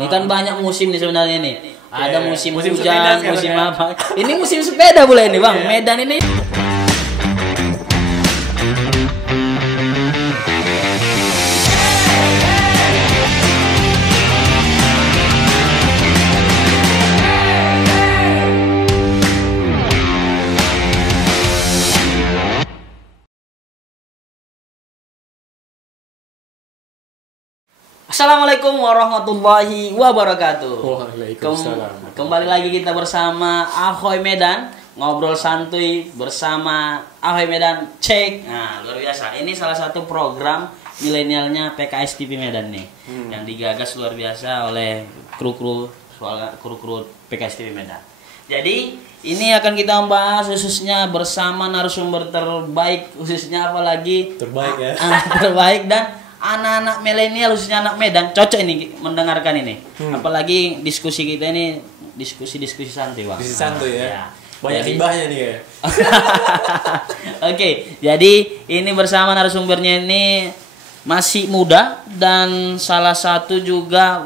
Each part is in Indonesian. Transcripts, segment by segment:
Ini kan banyak musim nih sebenarnya nih. Ada musim musim hujan, sepeda musim ya. apa. Ini musim sepeda boleh nih Bang. Medan ini. Assalamualaikum warahmatullahi wabarakatuh. Waalaikumsalam. Kembali lagi kita bersama Ahoy Medan, ngobrol santuy bersama Ahoy Medan Cek. Nah, luar biasa. Ini salah satu program milenialnya PKS TV Medan nih, yang digagas luar biasa oleh kru-kru PKS TV Medan. Jadi ini akan kita membahas khususnya bersama narasumber terbaik, khususnya apalagi Terbaik ya. terbaik dan anak-anak milenial khususnya anak Medan cocok ini mendengarkan ini. Apalagi diskusi kita ini diskusi santai Bang. Diskusi santuy ya. Ya. Banyak Jadi- hibahnya nih ya. Oke, jadi ini bersama narasumbernya ini masih muda dan salah satu juga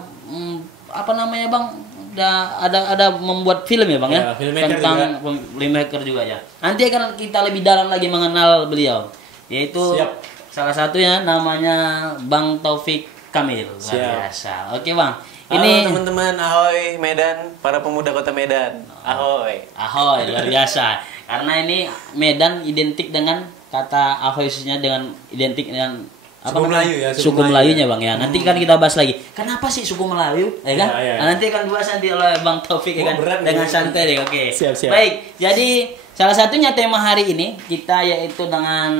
apa namanya Bang? Ada membuat film ya Bang ya? Ya, filmmaker tentang filmmaker juga ya. Nanti akan kita lebih dalam lagi mengenal beliau, yaitu Siap. salah satunya namanya Bang Taufik Kamil. Luar Siap. biasa. Oke Bang. Halo Ini teman-teman, ahoy Medan, para pemuda kota Medan. Ahoy. Ahoy, luar biasa. Karena ini Medan identik dengan kata ahoy, khususnya dengan identik dengan Suku namanya? Melayu ya, suku Suku Melayu Melayunya Bang ya. Nanti kan kita bahas lagi. Kenapa sih suku Melayu? Ya kan? Ya, ya. Nah, nanti akan dibahas nanti oleh Bang Taufik ya kan. Berat nih. Dengan santai deh. Oke. Siap, siap. Baik. Jadi salah satunya tema hari ini kita yaitu dengan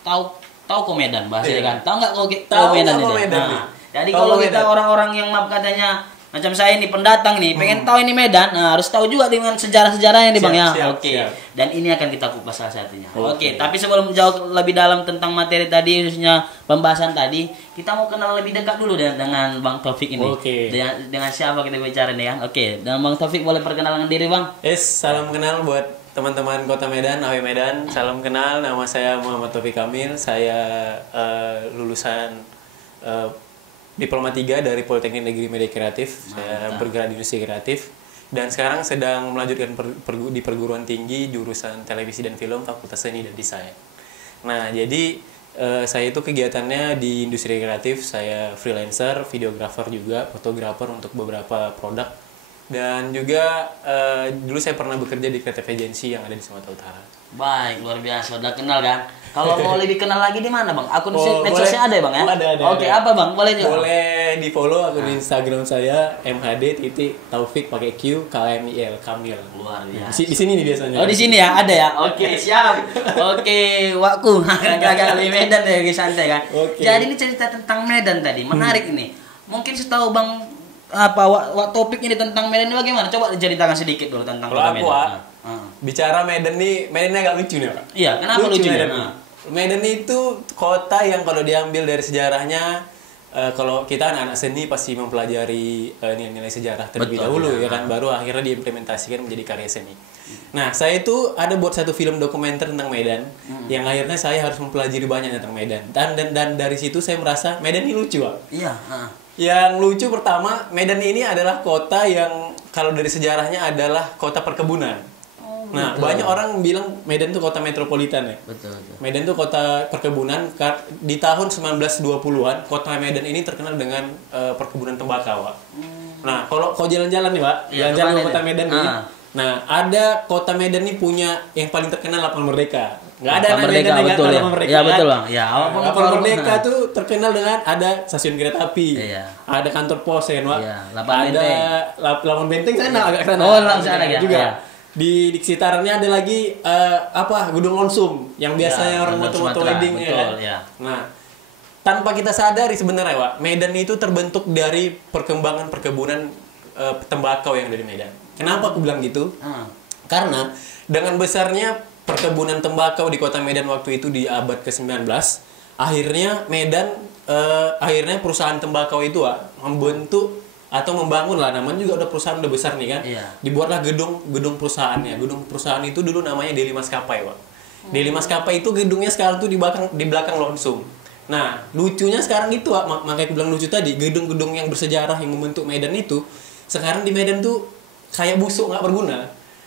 tahu Medan bahasanya Iya. kan. Tahu nggak Tahu Medan apa itu? Medan nih? Nah, jadi Tahu kalau apa kita Medan? orang-orang yang maaf katanya macam saya ini pendatang nih, pengen tahu ini Medan, nah, harus tahu juga dengan sejarah-sejarahnya nih Bang ya. Siap, Oke. siap. Dan ini akan kita kupas salah satunya. Oke, Oke. tapi sebelum jauh lebih dalam tentang materi tadi, khususnya pembahasan tadi, kita mau kenal lebih dekat dulu dengan Bang Taufik ini. Oke. Dengan siapa kita bicara nih ya? Oke, dan Bang Taufik boleh perkenalan diri Bang? Salam kenal buat teman-teman kota Medan, ahoy Medan. Salam kenal, nama saya Muhammad Taufik Kamil. Saya lulusan Diploma 3 dari Politeknik Negeri Media Kreatif. Saya bergerak di industri kreatif dan sekarang sedang melanjutkan di perguruan tinggi jurusan televisi dan film Fakultas Seni dan Desain. Nah, jadi saya itu kegiatannya di industri kreatif. Saya freelancer, videografer juga, fotografer untuk beberapa produk. Dan juga dulu saya pernah bekerja di kreatif agency yang ada di Sumatera Utara. Baik, luar biasa. Udah kenal kan? Kalau mau lebih kenal lagi di mana Bang? Akun Oh, medsosnya ada ya Bang ya? Ada. Oke, apa Bang? Boleh juga? Boleh di follow akun Instagram saya mhd.taufik pakai Q KMIL Kamil. Luar Di biasa. sini nih biasanya. Oh di sini ya ada ya. Oke siap. Oke waktu agak lebih Medan ya guys, santai kan. Oke. Jadi ini cerita tentang Medan tadi menarik ini. Mungkin setahu Bang apa topik ini tentang Medan ini bagaimana? Coba diceritakan sedikit dulu tentang Kalau kota aku, Medan. Wak, bicara Medan nih agak lucu nih Pak. Iya, kenapa lucunya? Medan. Medan itu kota yang kalau diambil dari sejarahnya, kalau kita anak-anak seni pasti mempelajari nilai-nilai sejarah terlebih Betul, dahulu ya. ya kan, baru akhirnya diimplementasikan menjadi karya seni. Nah, saya itu ada buat satu film dokumenter tentang Medan, yang akhirnya saya harus mempelajari banyak tentang Medan. Dan dari situ saya merasa Medan ini lucu, Pak. Iya. Yang lucu pertama, Medan ini adalah kota yang kalau dari sejarahnya adalah kota perkebunan. Nah, betul. banyak orang bilang Medan itu kota metropolitan ya. Betul. Medan itu kota perkebunan. Di tahun 1920-an, kota Medan ini terkenal dengan perkebunan tembakau, Pak. Nah, kalau kau jalan-jalan nih, Pak, Iya, jalan-jalan kemana ke kota nih? Medan nih. Nah, ada kota Medan nih punya yang paling terkenal Lapangan Merdeka. Nggak ada Lapangan anak Merdeka, Medan yang nggak betul tahu ya. Lapangan Merdeka. Iya, kan? betul, Bang. Ya, Nah, walaupun Lapangan kalau- Merdeka nah. tuh terkenal dengan ada stasiun kereta api. Iya. Ada kantor pos ya, Pak. Iya, Lapangan ada Benteng. Lapangan Benteng sana agak sana. Oh, langsung sana ya. juga. Iya. Di sekitarnya ada lagi Gunung Lonsum yang biasanya orang Gunung moto-moto Sumatera, wedding ya betul, kan. ya. Nah, tanpa kita sadari sebenarnya, Pak, Medan itu terbentuk dari perkembangan perkebunan tembakau yang ada di Medan. Kenapa aku bilang gitu? Karena dengan besarnya perkebunan tembakau di kota Medan waktu itu di abad ke-19, akhirnya akhirnya perusahaan tembakau itu membentuk atau membangun lah, namanya juga udah perusahaan udah besar nih kan. Iya. Dibuatlah gedung perusahaannya. Gedung perusahaan itu dulu namanya Deli Maskapai, Pak. Deli Maskapai itu gedungnya sekarang tuh di belakang Lonsum. Nah, lucunya sekarang itu, Wak, makanya aku bilang lucu tadi, gedung-gedung yang bersejarah yang membentuk Medan itu sekarang di Medan tuh kayak busuk, nggak berguna.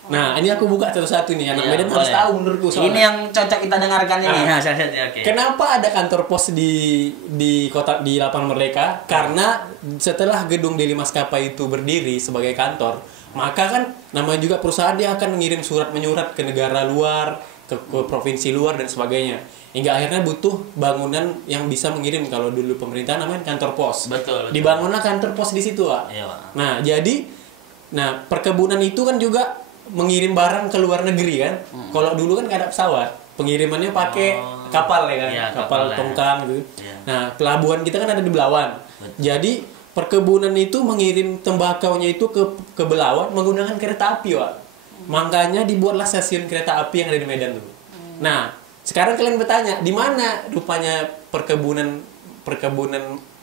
Nah, ini aku buka satu-satu nih, anak Iya, Medan harus boleh. tahu menurutku soalnya. Ini yang cocok kita dengarkan ini. Nah, Nah, saya oke. Kenapa ada kantor pos di kota di Lapangan Merdeka? Karena setelah gedung Deli Maskapai itu berdiri sebagai kantor, maka kan namanya juga perusahaan, dia akan mengirim surat menyurat ke negara luar, ke provinsi luar dan sebagainya. Hingga akhirnya butuh bangunan yang bisa mengirim. Kalau dulu pemerintah namanya kantor pos. Betul. Dibangunlah kantor pos di situ, Pak. Iya, Pak. Nah, perkebunan itu kan juga mengirim barang ke luar negeri kan. Kalau dulu kan nggak ada pesawat, pengirimannya pakai kapal ya kan, Iya, kapal kapal, tongkang gitu. Iya. Nah, pelabuhan kita kan ada di Belawan. Jadi perkebunan itu mengirim tembakaunya itu ke Belawan menggunakan kereta api, Wak. Makanya dibuatlah stasiun kereta api yang ada di Medan tuh. Nah, sekarang kalian bertanya, di mana rupanya perkebunan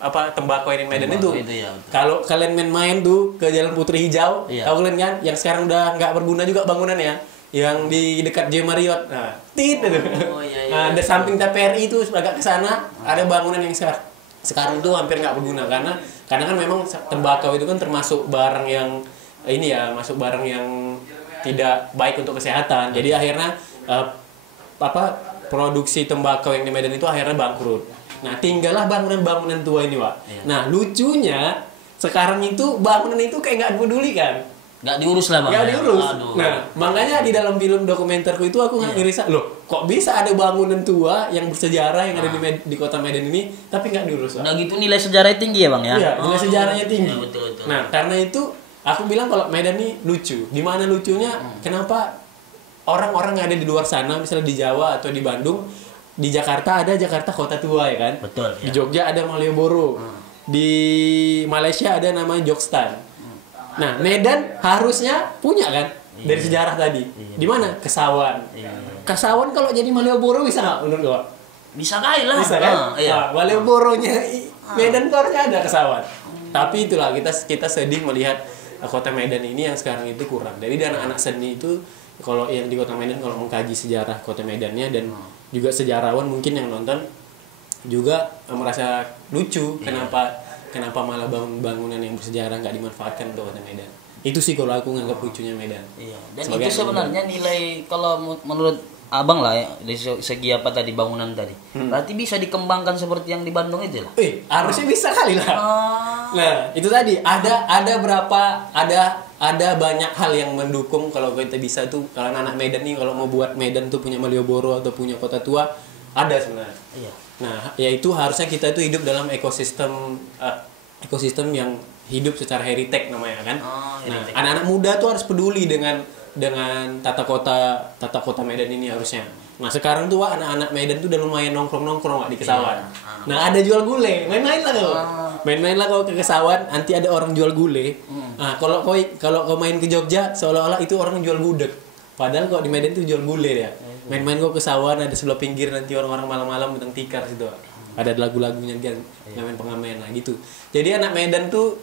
apa tembakau yang di Medan Tembakau itu? itu ya, betul. Kalau kalian main-main tuh ke Jalan Putri Hijau, Iya. tahu kalian kan, yang sekarang udah nggak berguna juga bangunannya, yang di dekat J Marriott. Nah, itu. Iya, Nah, di samping TPRI itu agak ke sana ada bangunan yang sekarang tuh hampir nggak berguna karena kan memang tembakau itu kan termasuk barang yang ini ya, masuk barang yang tidak baik untuk kesehatan. Jadi akhirnya produksi tembakau yang di Medan itu akhirnya bangkrut. Nah, tinggallah bangunan-bangunan tua ini, Pak. Iya. Nah, lucunya sekarang itu bangunan itu kayak nggak peduli kan. Nggak diurus lah, Bang. Nggak ya? diurus. Aduh. Nah, makanya di dalam film dokumenterku itu aku nggak ngerasa, loh, kok bisa ada bangunan tua yang bersejarah yang ada di kota Medan ini tapi nggak diurus, Pak. Udah gitu nilai sejarahnya tinggi ya, Bang ya? Iya, nilai sejarahnya tinggi. Iya, betul. Nah, karena itu aku bilang kalau Medan ini lucu. Di mana lucunya? Kenapa orang-orang yang ada di luar sana, misalnya di Jawa atau di Bandung, di Jakarta ada Jakarta Kota Tua ya kan? Betul. Di Ya. Jogja ada Malioboro. Di Malaysia ada namanya Jogstan. Nah, Medan harusnya punya kan dari sejarah tadi. Di mana? Kesawan. Kesawan kalau jadi Malioboro bisa nggak menurut lo? Bisa kali lah. Bisa kan? Iya. Nah, Malioboro-nya Medan tuh harusnya ada Kesawan. Tapi itulah kita sedih melihat kota Medan ini yang sekarang itu kurang. Jadi anak-anak seni itu kalau yang di kota Medan kalau mengkaji sejarah kota Medannya dan juga sejarawan mungkin yang nonton juga merasa lucu kenapa malah bangunan yang bersejarah nggak dimanfaatkan untuk kota Medan. Itu sih kalau aku nganggap lucunya Medan. Iya. Dan Sebagai itu sebenarnya nilai kalau menurut Abang lah ya, dari segi apa tadi bangunan tadi. Berarti bisa dikembangkan seperti yang di Bandung itu lah. Harusnya bisa kali lah. Nah, itu tadi ada banyak hal yang mendukung kalau kita bisa tuh kalau anak Medan nih kalau mau buat Medan tuh punya Malioboro atau punya kota tua ada sebenarnya. Iya. Nah, yaitu harusnya kita itu hidup dalam ekosistem yang hidup secara heritage namanya kan. Nah, anak-anak muda tuh harus peduli dengan tata kota Medan ini harusnya. Nah, sekarang tuh anak-anak Medan tuh udah lumayan nongkrong di Kesawan. Nah, ada jual gulai, main-main lah kau. Main-main lah kau ke Kesawan, nanti ada orang jual gulai. Nah, kalau kau main ke Jogja seolah-olah itu orang jual gudeg. Padahal kok di Medan tuh jual gulai ya. Main-main kau ke Kesawan, ada sebelah pinggir nanti orang-orang malam-malam tentang tikar situ. Ada lagu-lagunya kan, ngamen-pengamen lah gitu. Jadi anak Medan tuh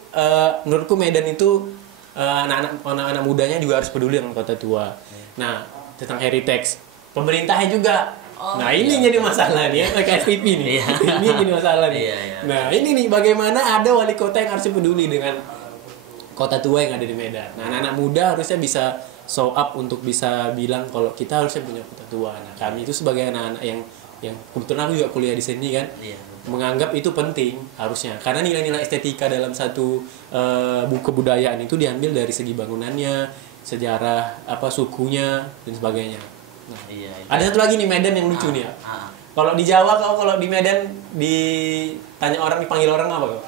menurutku Medan itu anak-anak mudanya juga harus peduli dengan kota tua. Nah, tentang heritage, pemerintahnya juga. Ini jadi masalah nih, PKS TV nih. Ini jadi masalah nih. Nah, ini nih bagaimana ada wali kota yang harus peduli dengan kota tua yang ada di Medan. Nah, anak-anak muda harusnya bisa show up untuk bisa bilang kalau kita harusnya punya kota tua. Nah, kami itu sebagai anak-anak yang kebetulan aku juga kuliah di sini kan. Menganggap itu penting harusnya karena nilai-nilai estetika dalam satu buku kebudayaan itu diambil dari segi bangunannya, sejarah sukunya dan sebagainya. Nah, ada satu lagi nih Medan yang lucu nih ya. Kalau di Jawa kalau di Medan ditanya orang dipanggil orang apa kok?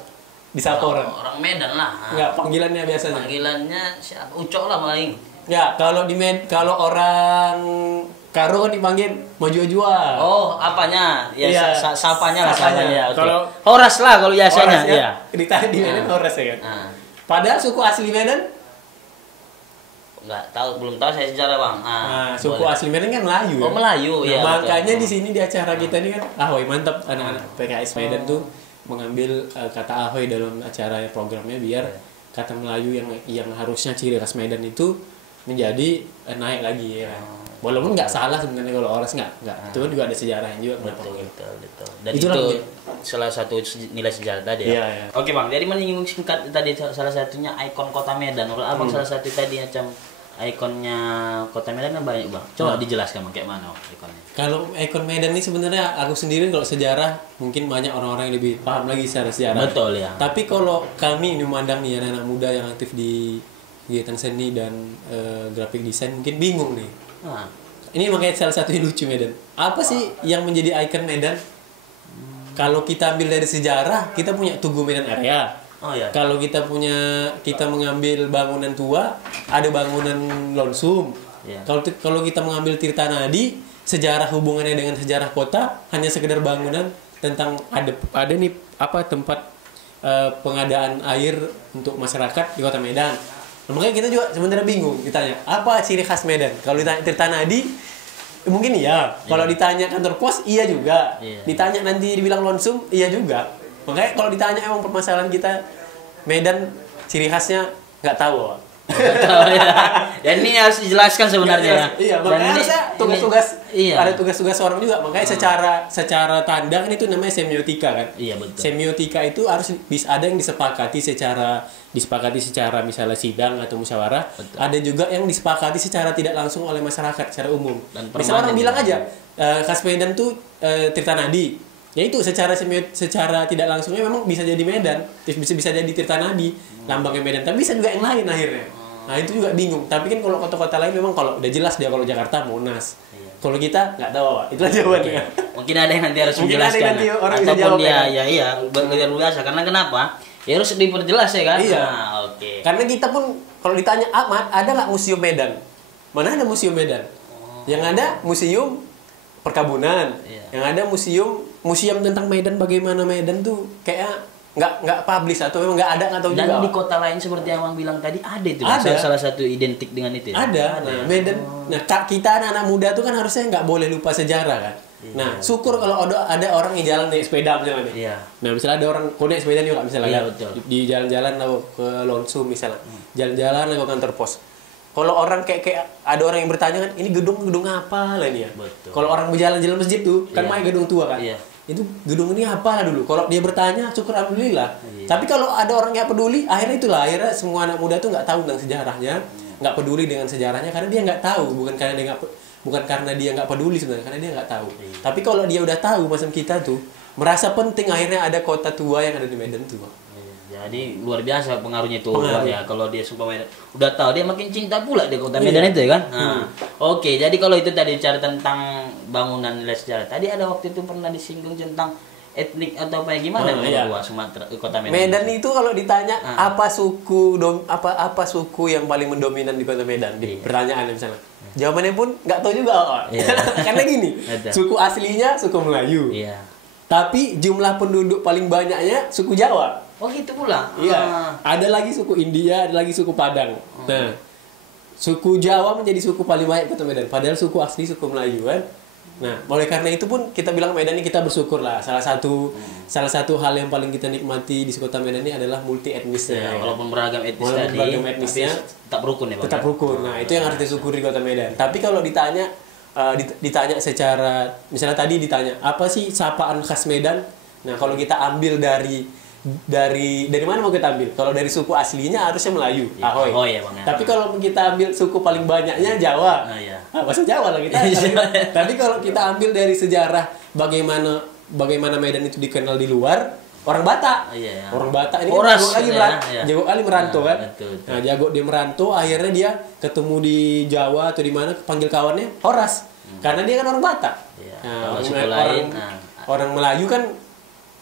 Disapa orang? Orang Medan lah. Enggak, panggilannya biasanya. Panggilannya siapa? Ucok lah paling. Ya, kalau orang Karo kan dipanggil mau jual-jual. Oh, apanya? Ya, sapanya lah. Sapanya. Okay. Kalau Horas lah kalau biasanya. Iya. Ditanya di Medan Horas ya kan. Padahal suku asli Medan belum tahu saya sejarah, Bang. Suku asli Medan kan Melayu. Oh, Melayu ya. Makanya di sini di acara kita ini kan ahoy mantap anak-anak PKS Medan tuh mengambil kata ahoy dalam acara programnya biar kata Melayu yang harusnya ciri khas Medan itu menjadi naik lagi ya kan. Walaupun nggak salah sebenarnya kalau Horas nggak. Itu kan juga ada sejarahnya juga. Betul. Dan Itulah itu salah satu nilai sejarah tadi ya. Iya. Oke Bang, dari menyinggung singkat tadi salah satunya ikon Kota Medan. Menurut Abang salah satu tadi macam ikonnya Kota Medan kan banyak Bang. Coba dijelaskan Bang kayak mana ikonnya. Kalau ikon Medan ini sebenarnya aku sendiri kalau sejarah mungkin banyak orang-orang yang lebih paham lagi secara sejarah. Betul ya. Tapi kalau kami ini memandang nih anak-anak muda yang aktif di kegiatan seni dan graphic design mungkin bingung nih. Ini makanya salah satu yang lucu Medan. Apa sih yang menjadi ikon Medan? Kalau kita ambil dari sejarah, kita punya Tugu Medan Area. Oh ya. Kalau kita mengambil bangunan tua, ada bangunan Lonsum. Ya. Kalau kita mengambil Tirta Nadi, sejarah hubungannya dengan sejarah kota hanya sekedar bangunan tentang ada nih tempat pengadaan air untuk masyarakat di Kota Medan. Nah, makanya kita juga sebenarnya bingung ditanya apa ciri khas Medan. Kalau ditanya Tirta Nadi mungkin iya. Kalau ditanya kantor pos iya juga. Ditanya nanti dibilang Lonsum iya juga. Makanya kalau ditanya emang permasalahan kita Medan ciri khasnya nggak tahu. Ya ini harus dijelaskan sebenarnya. Iya, makanya harusnya tugas-tugas ada tugas-tugas orang juga. Makanya secara tanda kan itu namanya semiotika kan. Iya betul. Semiotika itu harus ada yang disepakati secara misalnya sidang atau musyawarah. Betul. Ada juga yang disepakati secara tidak langsung oleh masyarakat secara umum. Misalnya orang bilang aja khas Medan tuh Tirta Nadi. Ya itu secara tidak langsungnya memang bisa jadi Medan, bisa jadi Tirta Nadi, lambangnya Medan, tapi bisa juga yang lain akhirnya. Nah itu juga bingung. Tapi kan kalau kota-kota lain memang kalau udah jelas dia, kalau Jakarta Monas. Kalau kita nggak tahu Pak. Itulah jawabannya. Mungkin ada yang nanti harus menjelaskan. Ataupun dia luar biasa. Karena kenapa? Ya harus diperjelas ya kan. Iya. Nah, Karena kita pun kalau ditanya Ahmad ada nggak museum Medan? Mana ada museum Medan? Yang ada museum perkebunan. Yang ada museum tentang Medan, bagaimana Medan tuh kayak nggak publish atau memang nggak ada, nggak tahu juga. Dan di kota lain seperti yang Abang bilang tadi ada itu. Salah satu identik dengan itu. Ada. Nah, Medan. Nah, kita anak-anak muda tuh kan harusnya nggak boleh lupa sejarah kan. Nah, syukur kalau ada orang yang jalan naik sepeda misalnya. Iya. Nah, misalnya ada orang naik sepeda juga misalnya. Iya, kan? betul. Di jalan-jalan ke Lonsum misalnya. Jalan-jalan ke kantor pos. Kalau orang kayak ada orang yang bertanya kan, ini gedung apa lah ini ya? Kalau orang berjalan-jalan masjid tuh, kan main gedung tua kan? Iya. Itu gedung ini apa lah dulu? Kalau dia bertanya, syukur alhamdulillah. Tapi kalau ada orang yang peduli, akhirnya semua anak muda tuh nggak tahu tentang sejarahnya, nggak peduli dengan sejarahnya karena dia nggak tahu, bukan karena dia nggak peduli sebenarnya, karena dia nggak tahu. Tapi kalau dia udah tahu, macam kita tuh merasa penting, akhirnya ada kota tua yang ada di Medan tuh. Jadi luar biasa pengaruhnya itu ya. Kalau dia suka Medan, udah tahu dia makin cinta pula di kota Medan itu ya kan. Oke, jadi kalau itu tadi bicara tentang bangunan nilai sejarah. Tadi ada waktu itu pernah disinggung tentang etnik atau apa gimana Sumatera kota Medan. Medan itu kalau ditanya apa suku yang paling mendominan di kota Medan, pertanyaan misalnya. Jawabannya pun nggak tahu juga. Karena gini, suku aslinya suku Melayu. Tapi jumlah penduduk paling banyaknya suku Jawa. Oh gitu pula? Iya. Ada lagi suku India, ada lagi suku Padang. Nah, suku Jawa menjadi suku paling banyak kota Medan. Padahal suku asli suku Melayu kan. Nah, oleh karena itu pun kita bilang Medan ini kita bersyukur lah. Salah satu hal yang paling kita nikmati di kota Medan ini adalah multi etnisnya. Walaupun beragam etnisnya, tetap rukun ya Bang. Tetap rukun. Nah, itu yang harus disyukuri di kota Medan. Tapi kalau ditanya secara, misalnya tadi ditanya apa sih sapaan khas Medan? Nah, kalau kita ambil dari mana mau kita ambil? Kalau dari suku aslinya harusnya Melayu, Ahoy. Ya, Bang, ya. Tapi kalau kita ambil suku paling banyaknya Jawa, bahasa Jawa lah kita. Tapi kalau kita ambil dari sejarah bagaimana Medan itu dikenal di luar, orang Batak. Orang Batak ini jago kali merantau kan. Nah, jago dia merantau, akhirnya dia ketemu di Jawa atau di mana, panggil kawannya Horas. Karena dia kan orang Batak. Orang Melayu kan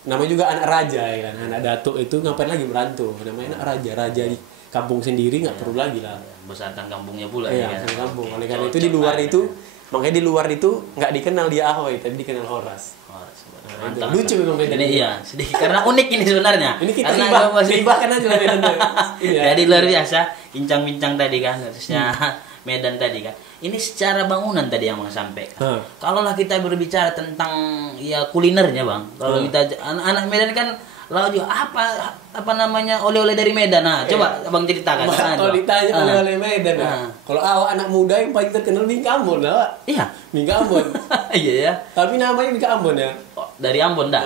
namanya juga anak raja ya kan, anak datuk itu ngapain lagi merantau, namanya anak raja di kampung sendiri nggak perlu lagi lah, besarkan kampungnya pula kampung. Oleh karena itu di luar itu nggak dikenal dia Ahoy, tapi dikenal Horas. Mantap. Lucu memang Medan ini. Iya, sedikit karena unik ini sebenarnya. Ini kita ribah karena juga Medan. Jadi luar biasa bincang-bincang tadi kan, khususnya Medan tadi kan. Ini secara bangunan tadi yang Bang sampaikan. Kalau lah kita berbicara tentang ya kulinernya Bang. Kalau kita anak-anak Medan kan Lalu juga apa namanya oleh-oleh dari Medan. Nah, coba Abang ceritakan. Kalau ditanya oleh-oleh Medan, kalau awak anak muda yang paling terkenal Bingka Ambon lah, Pak. Iya. Bingka Ambon. Iya ya. Tapi namanya Bingka Ambon ya. Oh, dari Ambon dah.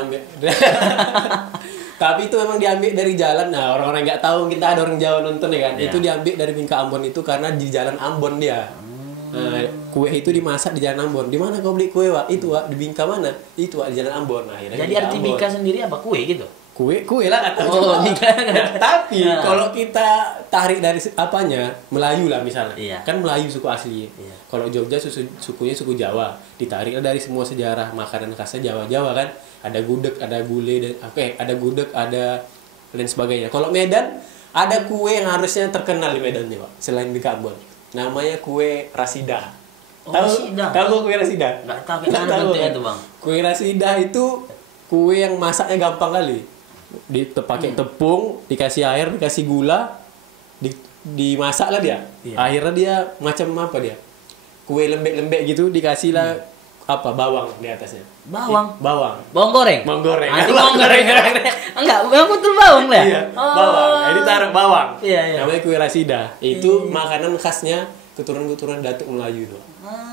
Tapi itu memang diambil dari jalan. Nah, orang-orang nggak tahu, kita ada orang Jawa nonton ya kan. Iya. Itu diambil dari Bingka Ambon itu karena di jalan Ambon dia. Nah, kue itu dimasak di jalan Ambon. Di mana kau beli kue, Wak? Itu, Wak, di Bingka mana? Itu, Wak, di jalan Ambon. Nah, akhirnya Jadi arti Bingka sendiri apa? Kue gitu? Kue lah kata. Oh, Tapi kalau kita tarik dari apanya, Melayu lah misalnya. Iya. Kan Melayu suku asli. Iya. Kalau Jogja sukunya suku Jawa. Ditariklah dari semua sejarah makanan khasnya Jawa-Jawa kan. Ada gudeg, ada gulai dan ada gudeg, ada lain sebagainya. Kalau Medan ada kue yang harusnya terkenal di Medan nih, Pak. Selain di Ambon. Namanya kue Rasida. Oh, Tahu? Rasida. Tahu kue Rasida? Nggak tahu kayak mana bentuknya itu, Bang. Kue Rasida itu kue yang masaknya gampang kali. Pakai tepung, dikasih air, dikasih gula, dimasak lah dia. Iya. Akhirnya dia macam apa dia? Kue lembek-lembek gitu, dikasih lah bawang di atasnya. Bawang. Bawang. Bawang goreng. Bawang goreng. Ah, itu bawang goreng. Enggak, memang betul bawang lah. Iya, bawang. Ini taruh bawang. Iya, iya. Namanya kue Rasida. Itu makanan khasnya keturunan-keturunan Datuk Melayu itu.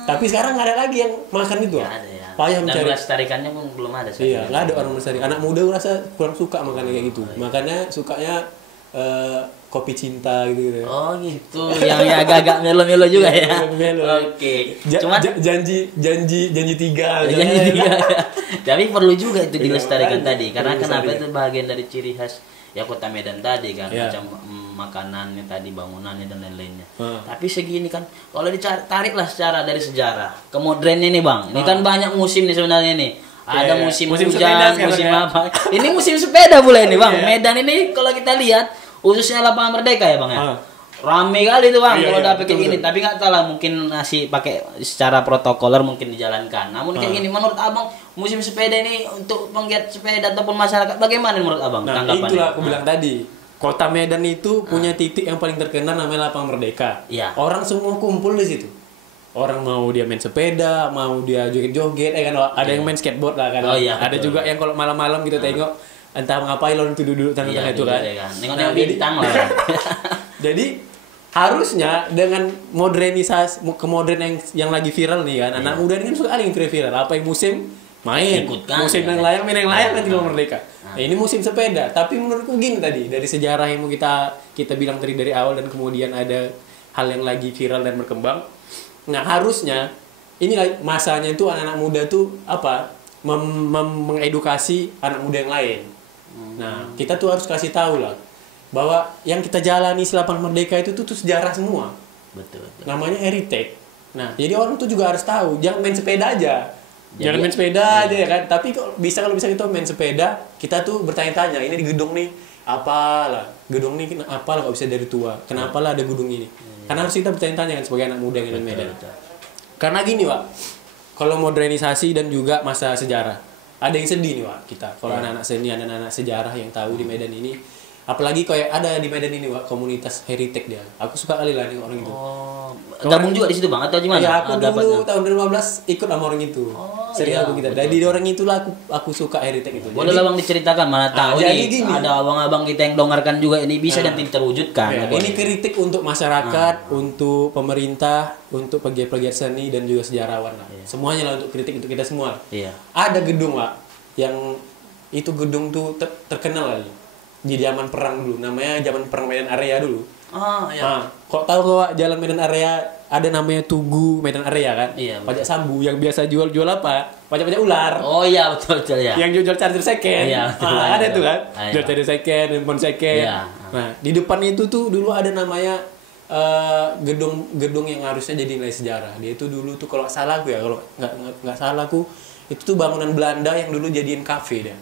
Tapi sekarang nggak ada lagi yang makan itu. Nggak ada ya. Payah Dan mencari. melestarikannya pun belum ada. Iya, nggak ada orang melestari. Anak muda gue rasa kurang suka makan kayak gitu. Makanya sukanya kopi cinta gitu. Oh gitu, yang agak-agak melo-melo juga ya. Melo. Oke. Cuman janji tiga. janji tiga. Tapi perlu juga itu Iya, dilestarikan makanya. tadi, karena Perlu kenapa dilestarikan. itu bagian dari ciri khas ya kota Medan tadi kan, Iya. macam makanannya tadi, bangunannya dan lain-lainnya. Hmm. Tapi segini kan, kalau ditariklah secara dari sejarah ke modernnya nih Bang, ini kan banyak musim nih sebenarnya nih. Ada Iya, musim musim hujan, sepeda sekarang musim ya. apa. Ini musim sepeda pula ini Bang. Iya. Medan ini kalau kita lihat, khususnya lapangan Merdeka ya Bang ya. Ah. Rame kali tuh Bang Iya, kalau iya, udah pakai betul, gini, betul. tapi nggak tahu lah mungkin masih pakai secara protokoler mungkin dijalankan. Namun kayak gini, menurut Abang musim sepeda ini untuk penggiat sepeda ataupun masyarakat bagaimana menurut Abang Nah, tanggapannya? itulah aku bilang tadi. Kota Medan itu punya titik yang paling terkenal namanya Lapangan Merdeka. Iya. Orang semua kumpul di situ. Orang mau dia main sepeda, mau dia joget-joget, kan ada yang main skateboard lah kan. Oh, iya, Ada betul. juga yang kalau malam-malam kita tengok entah ngapain lalu duduk-duduk tengah-tengah Iya, itu kan. Nengok-nengok Nah, bintang lah. Jadi harusnya dengan modernisasi kemodernan yang lagi viral nih kan, anak muda ini kan suka yang viral. Apa yang musim main, Ikutkan, musim ya. yang layak main yang layak nanti kalau merdeka. Nah, ini musim sepeda. Tapi menurutku gini tadi dari sejarah yang mau kita bilang dari awal dan kemudian ada hal yang lagi viral dan berkembang. Nah harusnya ini masanya itu anak-anak muda tuh mengedukasi anak muda yang lain. Nah kita tuh harus kasih tahu lah bahwa yang kita jalani selapan merdeka itu tuh sejarah semua. Betul. Namanya heritage. Nah jadi orang tuh juga harus tahu, jangan main sepeda aja. Jangan main sepeda aja ya kan. Tapi kalau bisa kita main sepeda, kita tuh bertanya-tanya ini di gedung nih apalah gedung nih apalah nggak bisa dari tua. Kenapa lah ada gedung ini? Karena harus kita bertanya-tanya kan sebagai anak muda yang ada di Medan. Karena gini Pak, kalau modernisasi dan juga masa sejarah, ada yang sedih nih Pak kita. Kalau anak-anak seni, anak-anak sejarah yang tahu di Medan ini, apalagi kayak ada di Medan ini Pak, komunitas heritage dia. Aku suka kali lah nih orang itu. Oh, gabung juga di situ Bang atau gimana? Ya, aku dulu Dapatnya? tahun 2015 ikut sama orang itu. Sering iya, aku kita. betul. Dari orang itulah aku suka heritage itu. Boleh lah Bang diceritakan, mana tahu jadi nih gini. ada abang-abang kita yang dongarkan juga ini bisa dan terwujudkan. Ya, Boleh. ini kritik untuk masyarakat, untuk pemerintah, untuk pegiat-pegiat seni dan juga sejarawan lah. Semuanya lah untuk kritik untuk kita semua. Iya. Ada gedung Pak yang itu gedung tuh terkenal kali di zaman perang dulu. Namanya zaman perang Medan Area dulu. Oh, iya. Nah, kok tahu Pak jalan Medan Area ada namanya Tugu Medan Area kan? Iya, betul. Pajak Sambu yang biasa jual apa? Pajak ular. Oh iya betul ya. Yang jual charger second. Iya, betul. Ada tuh kan? Iya. Jual charger second, handphone second. Iya. Nah, di depan itu tuh dulu ada namanya gedung yang harusnya jadi nilai sejarah. Dia itu dulu tuh kalau salah aku ya, kalau nggak salah aku itu tuh bangunan Belanda yang dulu jadiin kafe dia.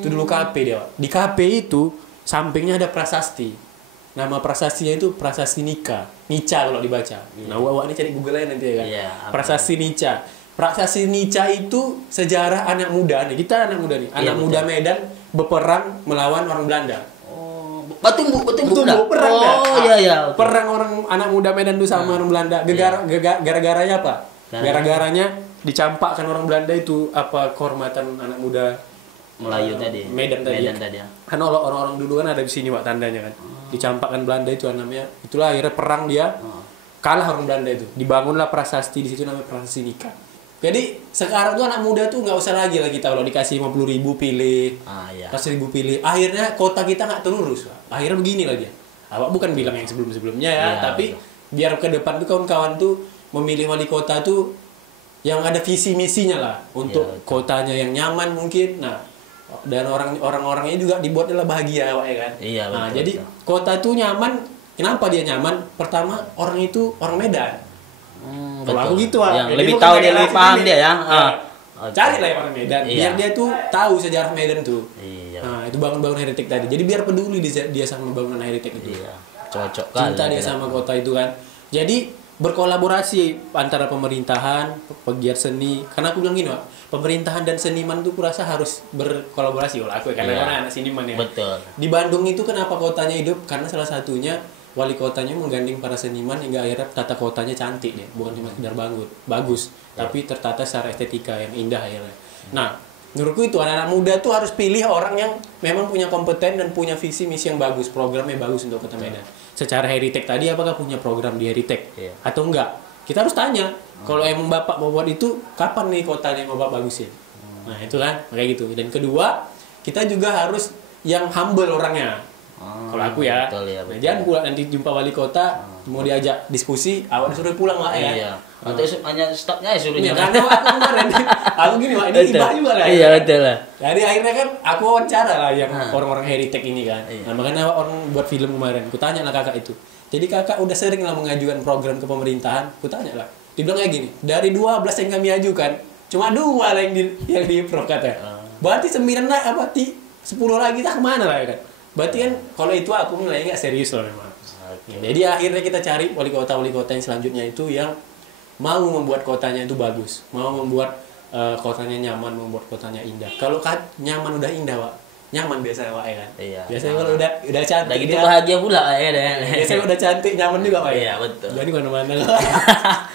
Itu dulu kafe dia. Pak. Di kafe itu sampingnya ada prasasti. Nama prasastinya itu Prasasti Nica kalau dibaca. Nah, wak ini cari Google aja nanti ya kan. Iya, Prasasti Nica. Prasasti Nica itu sejarah anak muda nih. Kita anak muda nih. Anak muda Medan berperang melawan orang Belanda. Oh, betul Betul, dah. perang dah. Oh iya iya. Oke. Perang orang anak muda Medan itu sama orang Belanda. Gara-garanya apa? Gara-garanya dicampakkan orang Belanda itu apa kehormatan anak muda Melayu tadi. Medan tadi. Medan tadi ya. Kan orang-orang dulu kan ada di sini Pak tandanya kan. Dicampakkan Belanda itu namanya. Itulah akhirnya perang dia. Kalah orang Belanda itu. Dibangunlah prasasti di situ namanya Prasasti Nikah. Jadi sekarang tuh anak muda tuh nggak usah lagi kita kalau dikasih 50.000 pilih. 100.000 pilih. Akhirnya kota kita nggak terurus, Pak. Akhirnya begini lagi. Awak bukan bilang yang sebelum-sebelumnya ya, tapi biar ke depan tuh kawan-kawan tuh memilih wali kota tuh yang ada visi misinya lah untuk kotanya yang nyaman mungkin. Nah, dan orang-orangnya juga dibuatnya bahagia Pak, ya kan. Nah, jadi kota tuh nyaman. Kenapa dia nyaman? Pertama, orang itu orang Medan. Kalau aku gitu Pak. Yang lebih tahu dia lebih paham dia ya. Carilah yang orang Medan biar dia tuh tahu sejarah Medan tuh. Nah, itu bangun heritage tadi. Jadi biar peduli dia sama bangunan heritage itu. Cocok kan. Cinta dia sama kota itu kan. Jadi berkolaborasi antara pemerintahan, pegiat seni. Karena aku bilang gini, Pak, pemerintahan dan seniman tuh kurasa harus berkolaborasi. Kalau aku karena anak seniman ya. Betul. Di Bandung itu kenapa kotanya hidup? Karena salah satunya wali kotanya menggandeng para seniman hingga akhirnya tata kotanya cantik deh, bukan cuma sekedar bagus, tapi tertata secara estetika yang indah akhirnya. Nah, menurutku itu anak-anak muda tuh harus pilih orang yang memang punya kompeten dan punya visi misi yang bagus, programnya bagus untuk Kota Medan. Secara heritage tadi apakah punya program di heritage atau enggak? Kita harus tanya. Kalau emang Bapak mau buat itu, kapan nih kotanya yang Bapak bagusin? Nah, itu kan kayak gitu. Dan kedua, kita juga harus yang humble orangnya. Kalau aku ya, nah, jangan pula nanti jumpa wali kota mau diajak diskusi, awak disuruh pulang lah ya. Iya. Nanti hanya stopnya ya suruhnya. Karena aku kemarin, aku gini Pak, ini iba juga lah. Iya betul lah. Jadi akhirnya kan aku wawancara lah yang orang-orang heritage ini kan. Nah, makanya orang buat film kemarin, ku tanya lah kakak itu. Jadi kakak udah sering lah mengajukan program ke pemerintahan, ku tanya lah. Dibilang kayak gini, dari 12 yang kami ajukan, cuma 2 lah yang di pro katanya. Berarti 9 lah, apa 10 lagi tak kemana lah ya kan. Berarti kan kalau itu aku nilai nggak serius loh memang. Jadi akhirnya kita cari wali kota yang selanjutnya itu yang mau membuat kotanya itu bagus, mau membuat kotanya nyaman, membuat kotanya indah. Kalau nyaman udah indah Pak, nyaman biasanya Pak ya kan. Biasanya kalau udah cantik. Udah gitu bahagia pula ya. Biasanya udah cantik, nyaman juga Pak. Iya betul. Jadi mana-mana.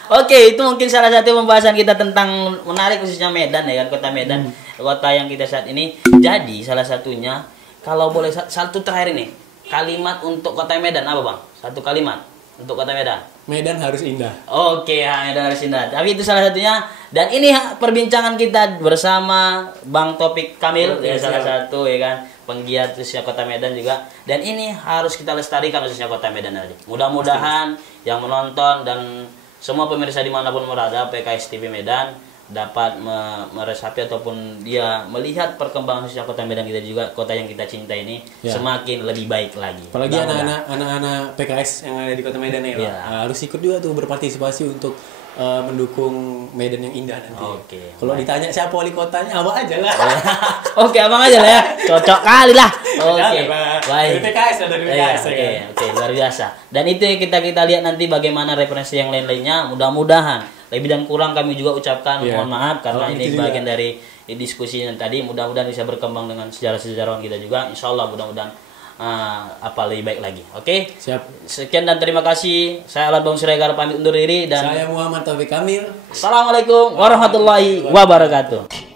Oke, itu mungkin salah satu pembahasan kita tentang menarik khususnya Medan ya kan, Kota Medan, kota yang kita saat ini. Jadi salah satunya kalau boleh satu terakhir ini, kalimat untuk Kota Medan apa Bang? Satu kalimat untuk Kota Medan. Medan harus indah. Oke, Medan harus indah. Tapi itu salah satunya. Dan ini perbincangan kita bersama Bang Taufik Kamil, ya salah satu ya kan penggiat khususnya Kota Medan juga. Dan ini harus kita lestarikan khususnya Kota Medan tadi. Mudah-mudahan yang menonton dan semua pemirsa dimanapun berada PKS TV Medan dapat meresapi ataupun dia melihat perkembangan khususnya Kota Medan kita juga, kota yang kita cinta ini semakin lebih baik lagi. Apalagi anak-anak PKS yang ada di Kota Medan ya, harus ikut juga tuh berpartisipasi untuk mendukung Medan yang indah nanti. Kalau ditanya siapa wali kotanya, abang aja lah. Oke, abang aja lah ya. Cocok kali lah. Oke. Baik. Dari PKS dari PKS. Oke, luar biasa. Dan itu yang kita lihat nanti bagaimana referensi yang lain-lainnya. Mudah-mudahan lebih dan kurang kami juga ucapkan mohon maaf karena ini bagian dari diskusi yang tadi. Mudah-mudahan bisa berkembang dengan sejarah-sejarawan kita juga. Insya Allah mudah-mudahan apa lebih baik lagi. Oke? Siap. Sekian dan terima kasih. Saya Alan Bang Siregar pamit undur diri dan saya Muhammad Taufik Kamil. Assalamualaikum warahmatullahi wabarakatuh.